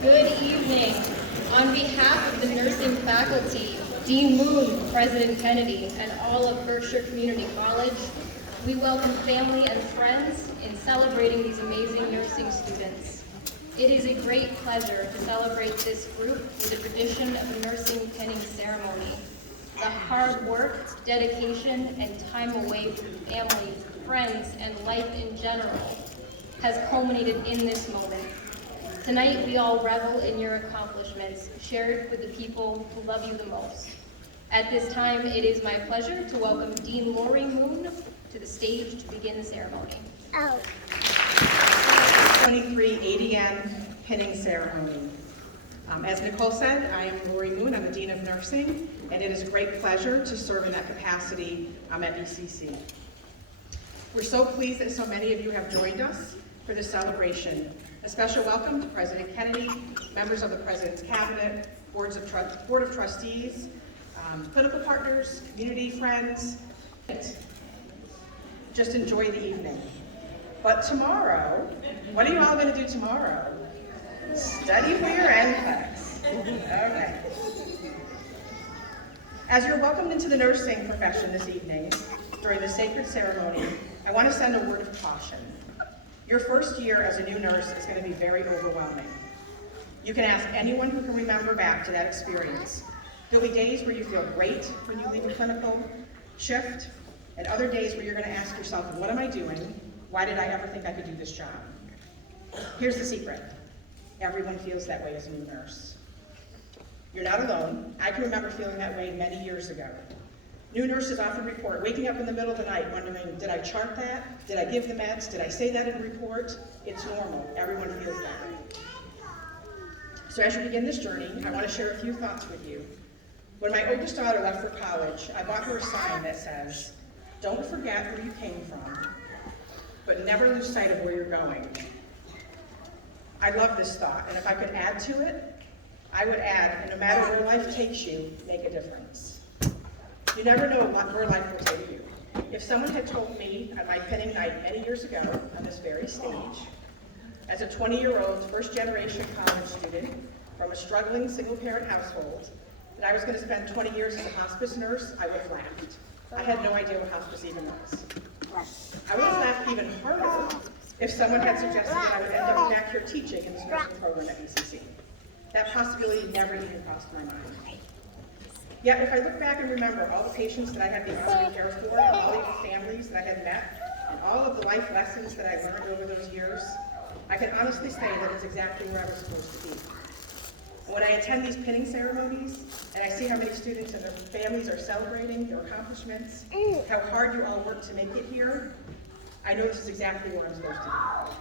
Good evening. On behalf of the nursing faculty, Dean Moon, President Kennedy, and all of Berkshire Community College, we welcome family and friends in celebrating these amazing nursing students. It is a great pleasure to celebrate this group with a tradition of a nursing pinning ceremony. The hard work, dedication, and time away from families, friends, and life in general has culminated in this moment. Tonight, we all revel in your accomplishments, shared with the people who love you the most. At this time, it is my pleasure to welcome Dean Lori Moon to the stage to begin the ceremony. 23 ADN pinning ceremony. As Nicole said, I am Lori Moon. I'm the Dean of Nursing, and it is a great pleasure to serve in that capacity at BCC. We're so pleased that so many of you have joined us for this celebration. A special welcome to President Kennedy, members of the President's Cabinet, Board of Trustees, clinical partners, community friends. Just enjoy the evening. But tomorrow, what are you all going to do tomorrow? Study for your NCLEX. All right. As you're welcomed into the nursing profession this evening, during the sacred ceremony, I want to send a word of caution. Your first year as a new nurse is going to be very overwhelming. You can ask anyone who can remember back to that experience. There'll be days where you feel great when you leave a clinical shift, and other days where you're going to ask yourself, what am I doing? Why did I ever think I could do this job? Here's the secret. Everyone feels that way as a new nurse. You're not alone. I can remember feeling that way many years ago. New nurses often report waking up in the middle of the night wondering, did I chart that? Did I give the meds? Did I say that in a report? It's normal. Everyone feels that way. So as you begin this journey, I want to share a few thoughts with you. When my oldest daughter left for college, I bought her a sign that says, don't forget where you came from, but never lose sight of where you're going. I love this thought, and if I could add to it, I would add, and no matter where life takes you, make a difference. You never know where life will take you. If someone had told me on my pinning night many years ago on this very stage, as a 20-year-old first-generation college student from a struggling single-parent household, that I was going to spend 20 years as a hospice nurse, I would have laughed. I had no idea what hospice even was. I would have laughed even harder if someone had suggested that I would end up back here teaching in this nursing program at BCC. That possibility never even crossed my mind. Yet, if I look back and remember all the patients that I had the honor to care for, and all the families that I had met, and all of the life lessons that I learned over those years, I can honestly say that it's exactly where I was supposed to be. And when I attend these pinning ceremonies, and I see how many students and their families are celebrating their accomplishments, how hard you all work to make it here, I know this is exactly where I'm supposed to be.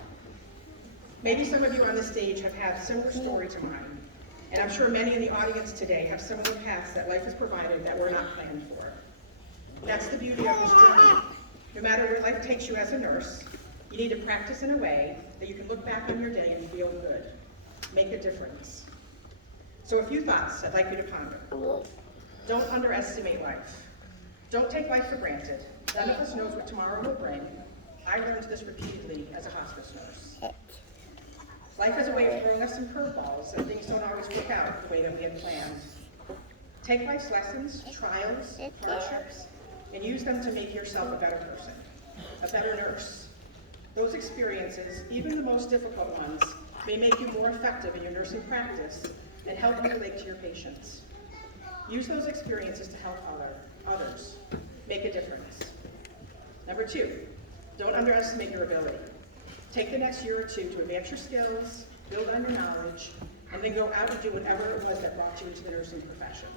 Maybe some of you on this stage have had a similar story to mine. And I'm sure many in the audience today have similar paths that life has provided that were not planned for. That's the beauty of this journey. No matter where life takes you as a nurse, you need to practice in a way that you can look back on your day and feel good. Make a difference. So a few thoughts I'd like you to ponder. Don't underestimate life. Don't take life for granted. None of us knows what tomorrow will bring. I learned this repeatedly as a hospice nurse. Life has a way of throwing us some curveballs, and things don't always work out the way that we had planned. Take life's lessons, trials, hardships, and use them to make yourself a better person, a better nurse. Those experiences, even the most difficult ones, may make you more effective in your nursing practice and help you relate to your patients. Use those experiences to help others. Make a difference. Number 2, don't underestimate your ability. Take the next year or two to advance your skills, build on your knowledge, and then go out and do whatever it was that brought you into the nursing profession.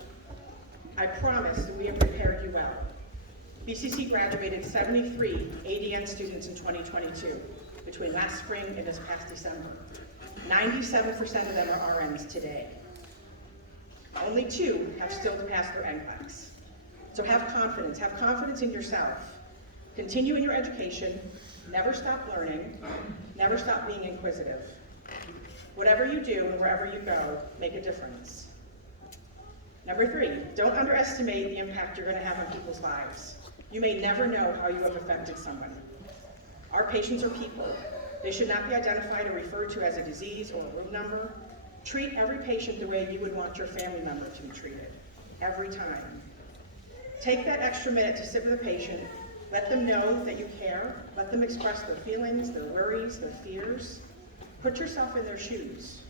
I promise that we have prepared you well. BCC graduated 73 ADN students in 2022, between last spring and this past December. 97% of them are RNs today. Only 2 have still to pass their NCLEX. So have confidence in yourself. Continue in your education, never stop learning, never stop being inquisitive. Whatever you do and wherever you go, make a difference. Number 3, don't underestimate the impact you're going to have on people's lives. You may never know how you have affected someone. Our patients are people. They should not be identified or referred to as a disease or a room number. Treat every patient the way you would want your family member to be treated, every time. Take that extra minute to sit with a patient. Let them know that you care. Let them express their feelings, their worries, their fears. Put yourself in their shoes.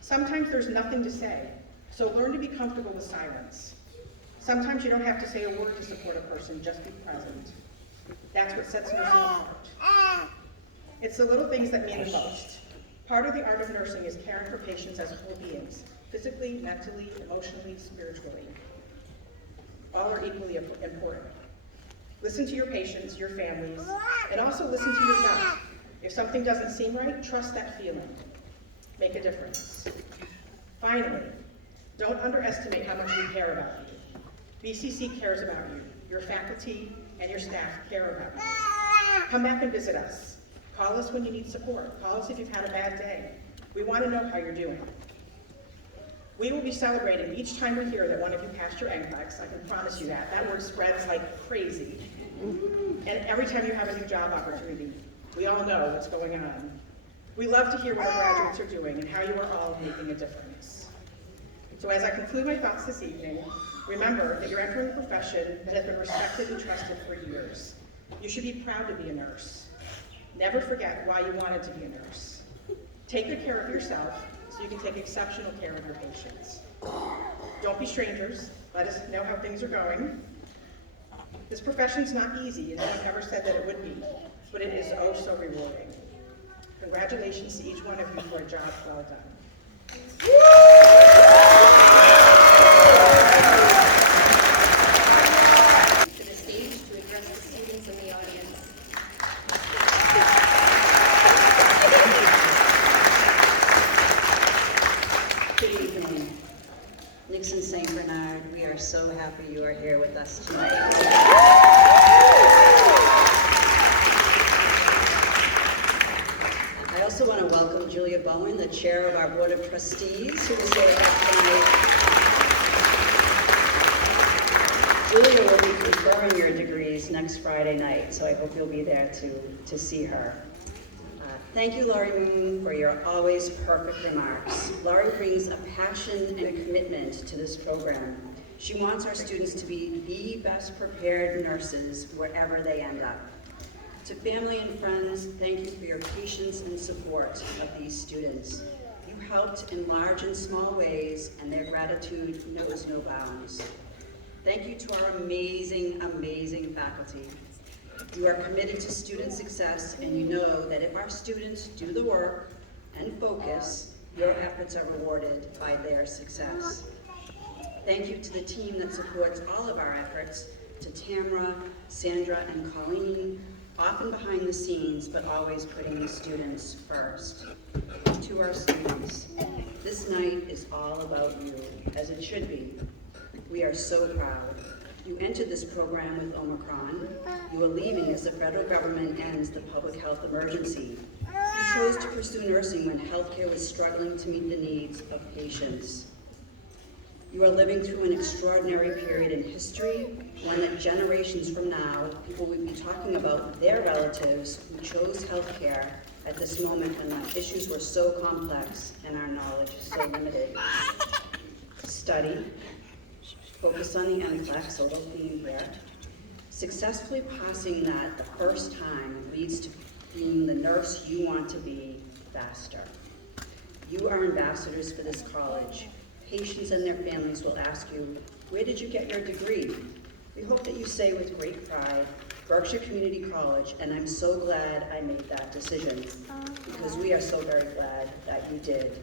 Sometimes there's nothing to say, so learn to be comfortable with silence. Sometimes you don't have to say a word to support a person, just be present. That's what sets nursing apart. It's the little things that mean the most. Part of the art of nursing is caring for patients as whole beings, physically, mentally, emotionally, spiritually. All are equally important. Listen to your patients, your families, and also listen to your gut. If something doesn't seem right, trust that feeling. Make a difference. Finally, don't underestimate how much we care about you. BCC cares about you. Your faculty and your staff care about you. Come back and visit us. Call us when you need support. Call us if you've had a bad day. We want to know how you're doing. We will be celebrating each time we're here that one of you passed your NCLEX. I can promise you that. That word spreads like crazy. And every time you have a new job opportunity, we all know what's going on. We love to hear what our graduates are doing and how you are all making a difference. So as I conclude my thoughts this evening, remember that you're entering a profession that has been respected and trusted for years. You should be proud to be a nurse. Never forget why you wanted to be a nurse. Take good care of yourself so you can take exceptional care of your patients. Don't be strangers. Let us know how things are going. This profession's not easy, and I've never said that it would be, but it is oh so rewarding. Congratulations to each one of you for a job well done. To the stage to address the students in the audience. Good evening. Nixon St. Bernard, we are so happy you are here with us tonight. I also want to welcome Julia Bowen, the chair of our Board of Trustees, who is here with us tonight. Julia will be conferring your degrees next Friday night, so I hope you'll be there to see her. Thank you, Laurie Moon, for your always perfect remarks. Laurie brings a passion and a commitment to this program. She wants our students to be the best prepared nurses wherever they end up. To family and friends, thank you for your patience and support of these students. You helped in large and small ways, and their gratitude knows no bounds. Thank you to our amazing, amazing faculty. You are committed to student success, and you know that if our students do the work and focus, your efforts are rewarded by their success. Thank you to the team that supports all of our efforts, to Tamara, Sandra, and Colleen, often behind the scenes, but always putting the students first. To our students, this night is all about you, as it should be. We are so proud. You entered this program with Omicron. You are leaving as the federal government ends the public health emergency. You chose to pursue nursing when healthcare was struggling to meet the needs of patients. You are living through an extraordinary period in history, one that generations from now, people will be talking about their relatives who chose healthcare at this moment when the issues were so complex and our knowledge so limited. Study. Focus on the NCLEX, a little theme here. Successfully passing that the first time leads to being the nurse you want to be faster. You are ambassadors for this college. Patients and their families will ask you, where did you get your degree? We hope that you say with great pride, Berkshire Community College, and I'm so glad I made that decision, because we are so very glad that you did.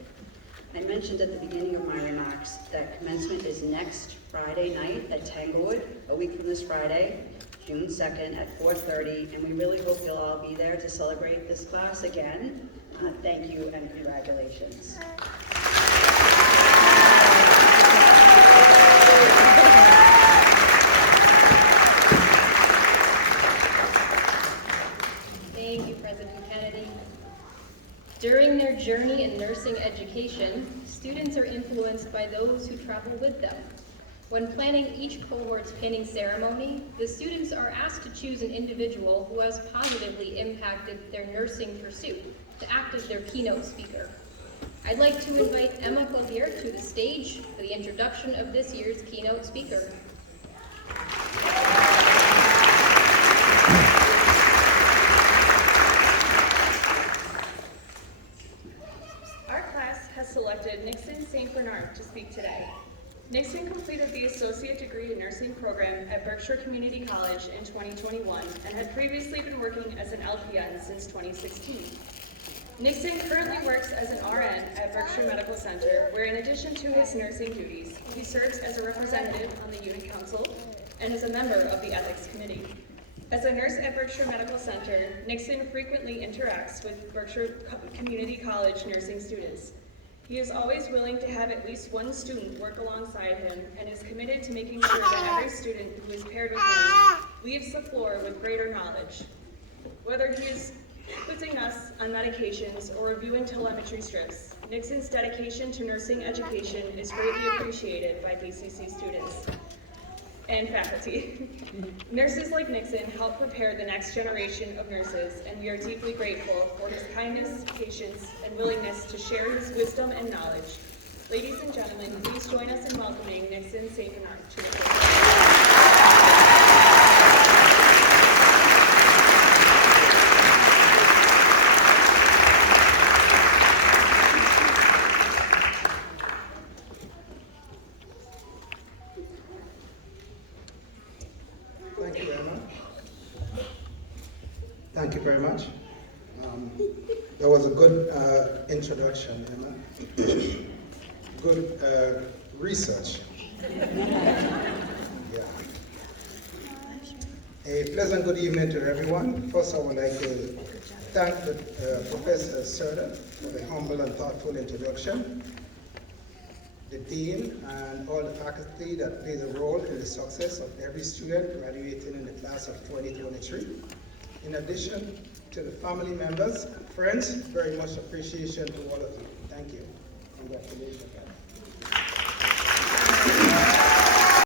I mentioned at the beginning of my remarks that commencement is next Friday night at Tanglewood, a week from this Friday, June 2nd at 4:30, and we really hope you'll all be there to celebrate this class again. Thank you and congratulations. Thank you, President Kennedy. During their journey in nursing education, students are influenced by those who travel with them. When planning each cohort's pinning ceremony, the students are asked to choose an individual who has positively impacted their nursing pursuit to act as their keynote speaker. I'd like to invite Emma Clovier to the stage for the introduction of this year's keynote speaker. Our class has selected Nixon St. Bernard to speak today. Nixon completed the Associate Degree in Nursing program at Berkshire Community College in 2021 and had previously been working as an LPN since 2016. Nixon currently works as an RN at Berkshire Medical Center, where in addition to his nursing duties, he serves as a representative on the Unit Council and is a member of the Ethics Committee. As a nurse at Berkshire Medical Center, Nixon frequently interacts with Berkshire Community College nursing students. He is always willing to have at least one student work alongside him and is committed to making sure that every student who is paired with him leaves the floor with greater knowledge. Whether he is quizzing us on medications or reviewing telemetry strips, Nixon's dedication to nursing education is greatly appreciated by DCC students and faculty. Nurses like Nixon help prepare the next generation of nurses, and we are deeply grateful for his kindness, patience, and willingness to share his wisdom and knowledge. Ladies and gentlemen, please join us in welcoming Nixon St. Bernard to the podium. Thank you very much. That was a good introduction, Emma. Good research. Yeah. A pleasant good evening to everyone. First, I would like to thank Professor Serda for the humble and thoughtful introduction, the Dean and all the faculty that played a role in the success of every student graduating in the class of 2023. In addition to the family members and friends, very much appreciation to all of you. Thank you. Congratulations.